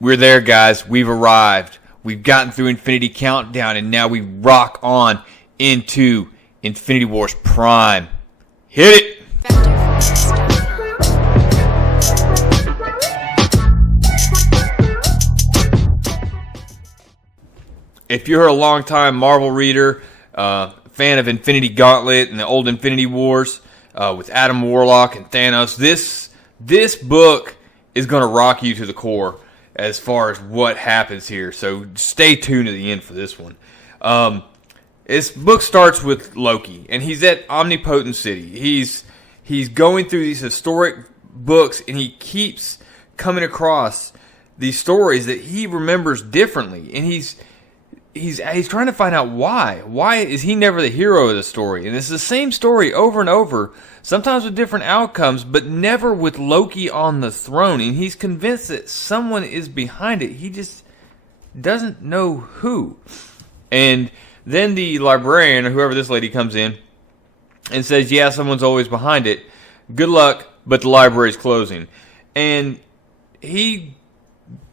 We're there, guys. We've arrived. We've gotten through Infinity Countdown, and now we rock on into Infinity Wars Prime. Hit it! If you're a longtime Marvel reader, fan of Infinity Gauntlet and the old Infinity Wars with Adam Warlock and Thanos, this book is going to rock you to the core as far as what happens here. So stay tuned to the end for this one. This book starts with Loki, and he's at Omnipotent City. He's going through these historic books, and he keeps coming across these stories that he remembers differently, and he's trying to find out why. Why is he never the hero of the story? And it's the same story over and over, sometimes with different outcomes, but never with Loki on the throne. And he's convinced that someone is behind it. He just doesn't know who. And then the librarian, or whoever this lady, comes in and says, yeah, someone's always behind it. Good luck, but the library's closing. And he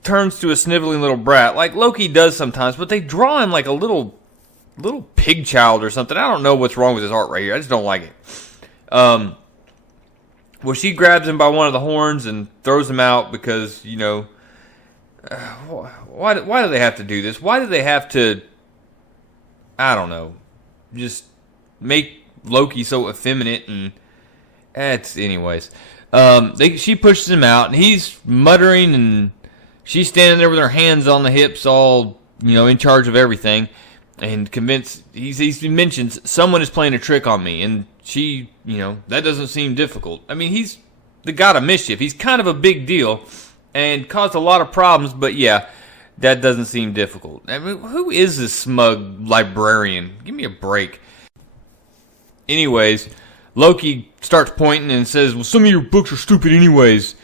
turns to a sniveling little brat, like Loki does sometimes, but they draw him like a little pig child or something. I don't know what's wrong with his art right here. I just don't like it. Well, she grabs him by one of the horns and throws him out because, you know, why do they have to do this? Why do they have to, I don't know, just make Loki so effeminate? And anyways. She pushes him out, and he's muttering, and she's standing there with her hands on the hips, all, you know, in charge of everything, and convinced. He mentions someone is playing a trick on me, and she, you know, that doesn't seem difficult. I mean, he's the god of mischief. He's kind of a big deal, and caused a lot of problems. But yeah, that doesn't seem difficult. I mean, who is this smug librarian? Give me a break. Anyways, Loki starts pointing and says, well, some of your books are stupid anyways.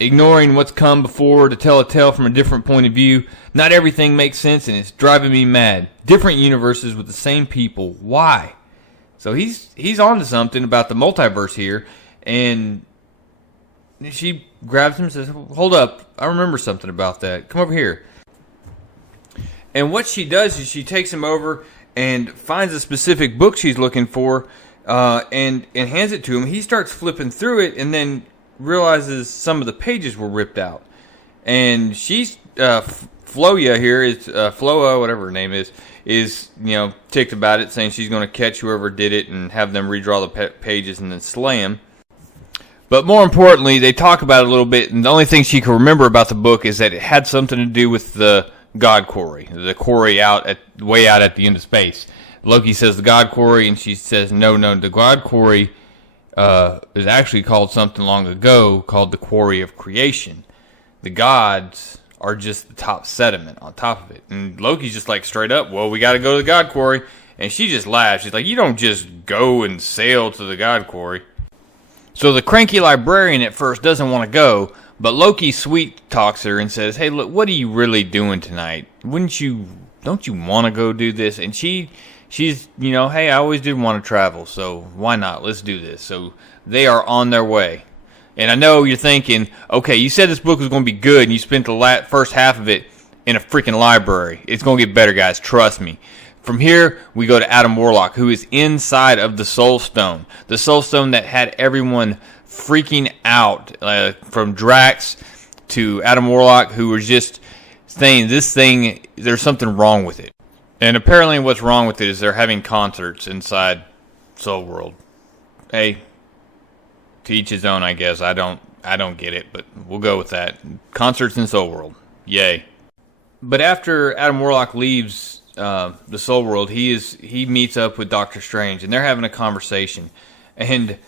Ignoring what's come before to tell a tale from a different point of view. Not everything makes sense, and it's driving me mad. Different universes with the same people. Why? So he's on to something about the multiverse here, and she grabs him and says, hold up, I remember something about that. Come over here. And what she does is she takes him over and finds a specific book she's looking for, and hands it to him. He starts flipping through it, and then realizes some of the pages were ripped out. And she's Floya here is Floa, whatever her name is you know, ticked about it, saying she's going to catch whoever did it and have them redraw the pages and then slay him. But more importantly, they talk about it a little bit, and the only thing she can remember about the book is that it had something to do with the God Quarry, the quarry way out at the end of space. Loki says the God Quarry, and she says no, the God Quarry is actually called something long ago called the Quarry of Creation. The gods are just the top sediment on top of it. And Loki's just like straight up, well, we got to go to the God Quarry. And she just laughs. She's like, you don't just go and sail to the God Quarry. So the cranky librarian at first doesn't want to go, but Loki sweet talks her and says, hey, look, what are you really doing tonight? Don't you want to go do this? And she's, you know, hey, I always did want to travel, so why not? Let's do this. So they are on their way. And I know you're thinking, okay, you said this book was going to be good, and you spent the first half of it in a freaking library. It's going to get better, guys. Trust me. From here, we go to Adam Warlock, who is inside of the Soul Stone. The Soul Stone that had everyone freaking out, from Drax to Adam Warlock, who was just saying, this thing, there's something wrong with it. And apparently what's wrong with it is they're having concerts inside Soul World. Hey, to each his own, I guess. I don't get it, but we'll go with that. Concerts in Soul World. Yay. But after Adam Warlock leaves the Soul World, he meets up with Doctor Strange, and they're having a conversation. And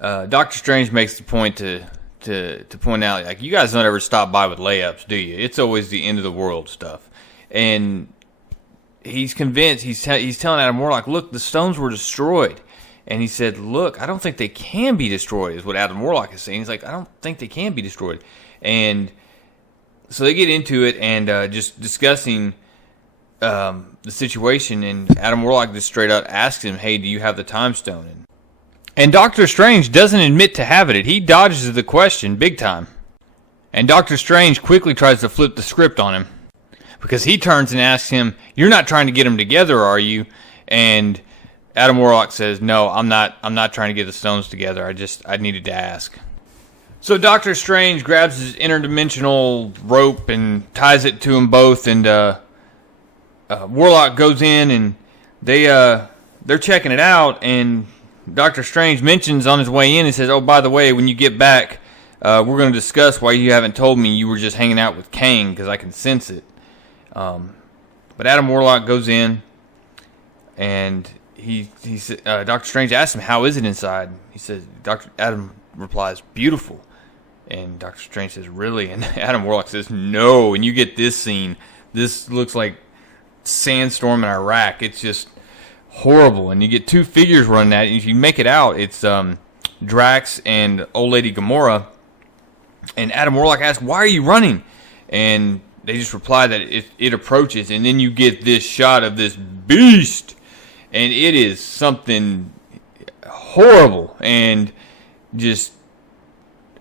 Doctor Strange makes the point to point out, like, you guys don't ever stop by with layups, do you? It's always the end of the world stuff. And he's convinced, he's telling Adam Warlock, look, the stones were destroyed. And he said, look, I don't think they can be destroyed, is what Adam Warlock is saying. He's like, I don't think they can be destroyed. And so they get into it and just discussing the situation. And Adam Warlock just straight up asks him, hey, do you have the time stone? And Doctor Strange doesn't admit to having it. He dodges the question big time. And Doctor Strange quickly tries to flip the script on him, because he turns and asks him, "You're not trying to get them together, are you?" And Adam Warlock says, "No, I'm not trying to get the stones together. I needed to ask." So Doctor Strange grabs his interdimensional rope and ties it to them both, and Warlock goes in, and they're checking it out, and Doctor Strange mentions on his way in, he says, "Oh, by the way, when you get back, we're going to discuss why you haven't told me you were just hanging out with Kang, because I can sense it." But Adam Warlock goes in, and Doctor Strange asks him, "How is it inside?" He says, Adam replies, "Beautiful." And Doctor Strange says, "Really?" And Adam Warlock says, "No." And you get this scene. This looks like sandstorm in Iraq. It's just horrible. And you get two figures running at it. And if you make it out, it's Drax and old lady Gamora. And Adam Warlock asks, "Why are you running?" And they just reply that it approaches. And then you get this shot of this beast. And it is something horrible. And just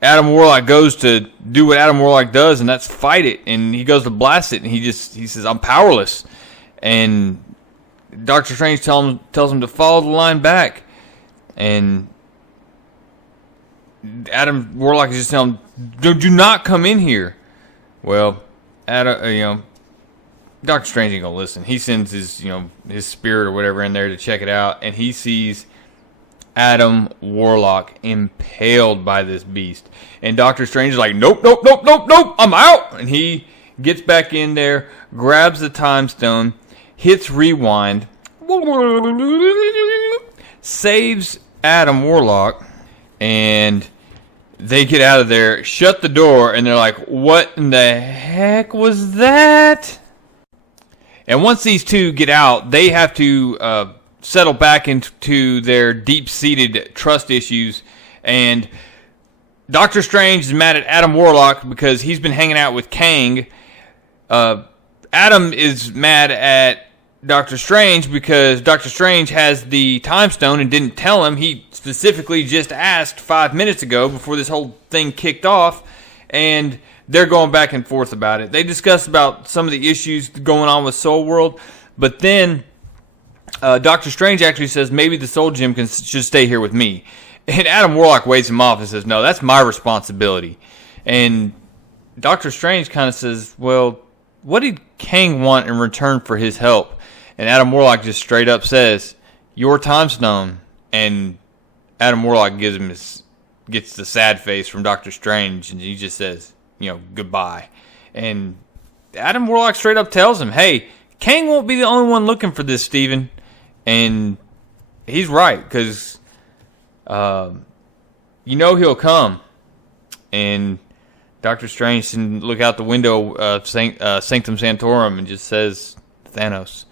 Adam Warlock goes to do what Adam Warlock does, and that's fight it. And he goes to blast it, and he says, "I'm powerless." And Doctor Strange tells him to follow the line back. And Adam Warlock is just telling him, do not come in here. Well, Doctor Strange ain't gonna listen. He sends his spirit or whatever in there to check it out, and he sees Adam Warlock impaled by this beast. And Doctor Strange is like, "Nope, nope, nope, nope, nope, I'm out." And he gets back in there, grabs the time stone, hits rewind, saves Adam Warlock, and they get out of there, shut the door, and they're like, "What in the heck was that?" And once these two get out, they have to settle back into their deep-seated trust issues. And Doctor Strange is mad at Adam Warlock because he's been hanging out with Kang. Adam is mad at Doctor Strange because Doctor Strange has the time stone and didn't tell him. He specifically just asked 5 minutes ago before this whole thing kicked off. And they're going back and forth about it. They discuss about some of the issues going on with Soul World. But then Doctor Strange actually says maybe the Soul Gem should stay here with me. And Adam Warlock waves him off and says, "No, that's my responsibility." And Doctor Strange kind of says, "Well, what did Kang want in return for his help?" And Adam Warlock just straight up says, "Your time stone." And Adam Warlock gets the sad face from Doctor Strange, and he just says, "Goodbye." And Adam Warlock straight up tells him, "Hey, Kang won't be the only one looking for this, Steven." And he's right, because he'll come. And Doctor Strange can look out the window of Sanctum Sanctorum and just says, "Thanos."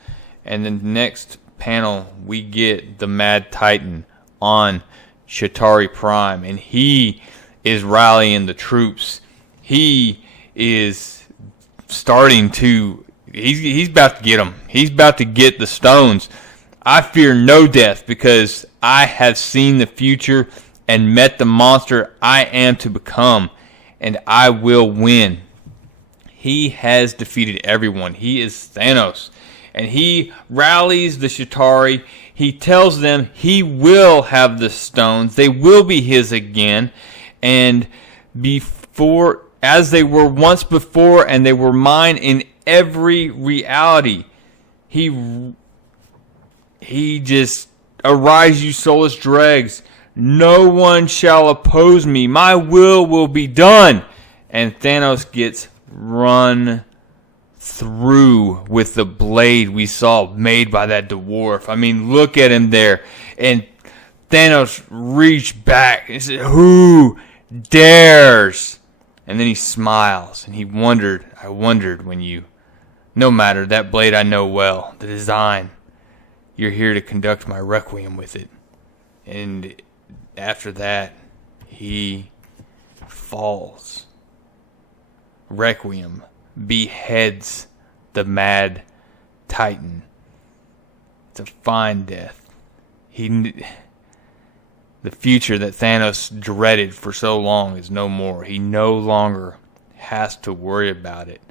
And then next panel, we get the Mad Titan on Shattari Prime. And he is rallying the troops. He is starting to... He's about to get them. He's about to get the stones. I fear no death because I have seen the future and met the monster I am to become, and I will win. He has defeated everyone. He is Thanos, and he rallies the Shattari. He tells them he will have the stones. They will be his again, and as they were once before, and they were mine in every reality. He just, "Arise, you soulless dregs. No one shall oppose me. My will be done." And Thanos gets run through with the blade we saw made by that dwarf. I mean, look at him there. And Thanos reached back and said, "Who dares?" And then he smiles, and I wondered when you... No matter, that blade I know well, the design. You're here to conduct my Requiem with it. And after that, he falls. Requiem beheads the Mad Titan. It's a fine death. The future that Thanos dreaded for so long is no more. He no longer has to worry about it.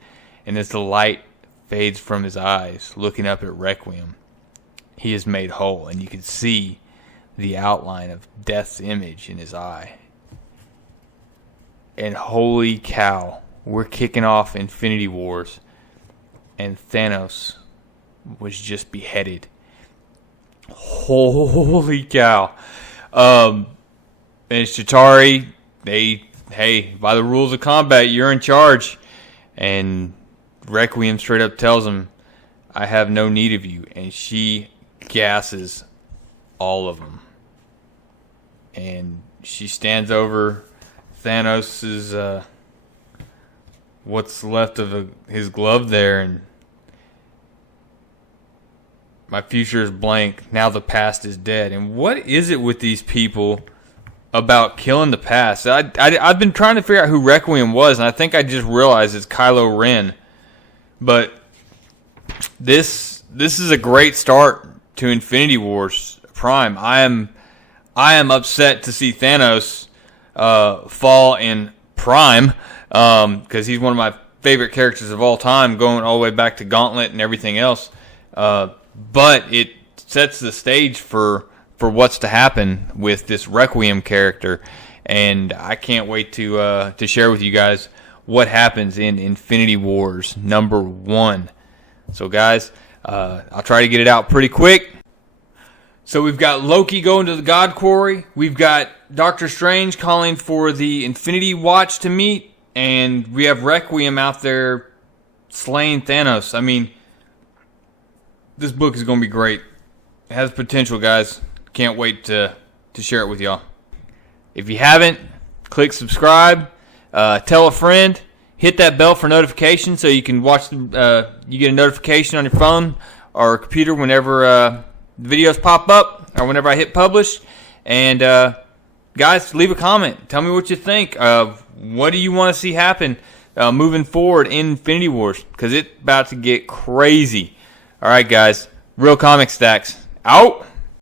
And as the light fades from his eyes, looking up at Requiem, he is made whole, and you can see the outline of Death's image in his eye. And holy cow, we're kicking off Infinity Wars, and Thanos was just beheaded. Holy cow. And Shattari, hey, by the rules of combat, you're in charge. And Requiem straight up tells him, I have no need of you. And she gasses all of them. And she stands over Thanos's, what's left of his glove there, and my future is blank. Now the past is dead. And what is it with these people about killing the past? I've been trying to figure out who Requiem was, and I think I just realized it's Kylo Ren. But this is a great start to Infinity Wars Prime. I am upset to see Thanos fall in Prime, because he's one of my favorite characters of all time, going all the way back to Gauntlet and everything else. But it sets the stage for what's to happen with this Requiem character, and I can't wait to share with you guys what happens in Infinity Wars #1. So guys, I'll try to get it out pretty quick. So we've got Loki going to the God Quarry. We've got Doctor Strange calling for the Infinity Watch to meet, and we have Requiem out there slaying Thanos. I mean, this book is going to be great. It has potential, guys. Can't wait to share it with y'all. If you haven't, click subscribe. Tell a friend. Hit that bell for notifications so you can watch. You get a notification on your phone or computer whenever the videos pop up or whenever I hit publish. And guys, leave a comment. Tell me what you think. What do you want to see happen moving forward in Infinity Wars? Because it's about to get crazy. All right, guys. Real Comic Stacks out.